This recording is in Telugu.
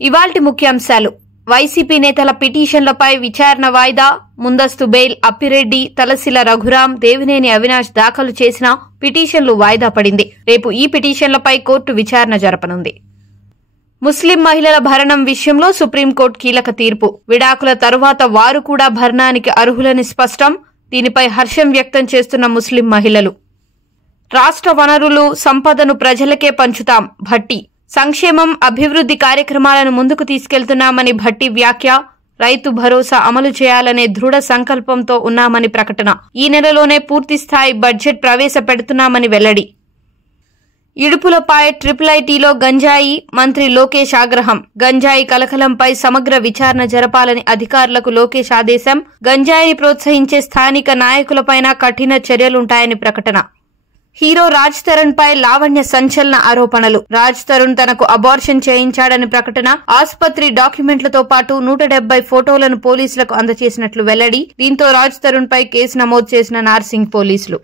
ఇవాల్టి ముఖ్యాంశాలు. వైసీపీ నేతల పిటిషన్లపై విచారణ వాయిదా, ముందస్తు బెయిల్ అప్పిరెడ్డి, తలసిల రఘురాం, దేవినేని అవినాష్ దాఖలు చేసిన పిటిషన్లు వాయిదా పడింది. రేపు ఈ పిటిషన్లపై కోర్టు విచారణ జరపనుంది. ముస్లిం మహిళల భరణం విషయంలో సుప్రీంకోర్టు కీలక తీర్పు. విడాకుల తరువాత వారు కూడా భరణానికి అర్హులని స్పష్టం. దీనిపై హర్షం వ్యక్తం చేస్తున్న ముస్లిం మహిళలు. రాష్ట్ర వనరులు, సంపదను ప్రజలకే పంచుతాం భట్టి. సంక్షేమం, అభివృద్ధి కార్యక్రమాలను ముందుకు తీసుకెళ్తున్నామని భట్టి వ్యాఖ్య. రైతు భరోసా అమలు చేయాలనే దృఢ సంకల్పంతో ఉన్నామని ప్రకటన. ఈ నెలలోనే పూర్తిస్థాయి బడ్జెట్ ప్రవేశపెడుతున్నామని వెల్లడి. ఇడుపులపై ఐఐటీలో గంజాయి, మంత్రి లోకేష్ ఆగ్రహం. గంజాయి కలకలంపై సమగ్ర విచారణ జరపాలని అధికారులకు లోకేష్ ఆదేశం. గంజాయిని ప్రోత్సహించే స్థానిక నాయకులపైన కఠిన చర్యలుంటాయని ప్రకటన. హీరో రాజ్ తరుణ్ పై లావణ్య సంచలన ఆరోపణలు. రాజ్ తరుణ్ తనకు అబార్షన్ చేయించాడని ప్రకటన. ఆసుపత్రి డాక్యుమెంట్లతో పాటు 170 ఫోటోలను పోలీసులకు అందజేసినట్లు వెల్లడి. దీంతో రాజ్ తరుణ్ పై కేసు నమోదు చేసిన నార్సింగ్ పోలీసులు.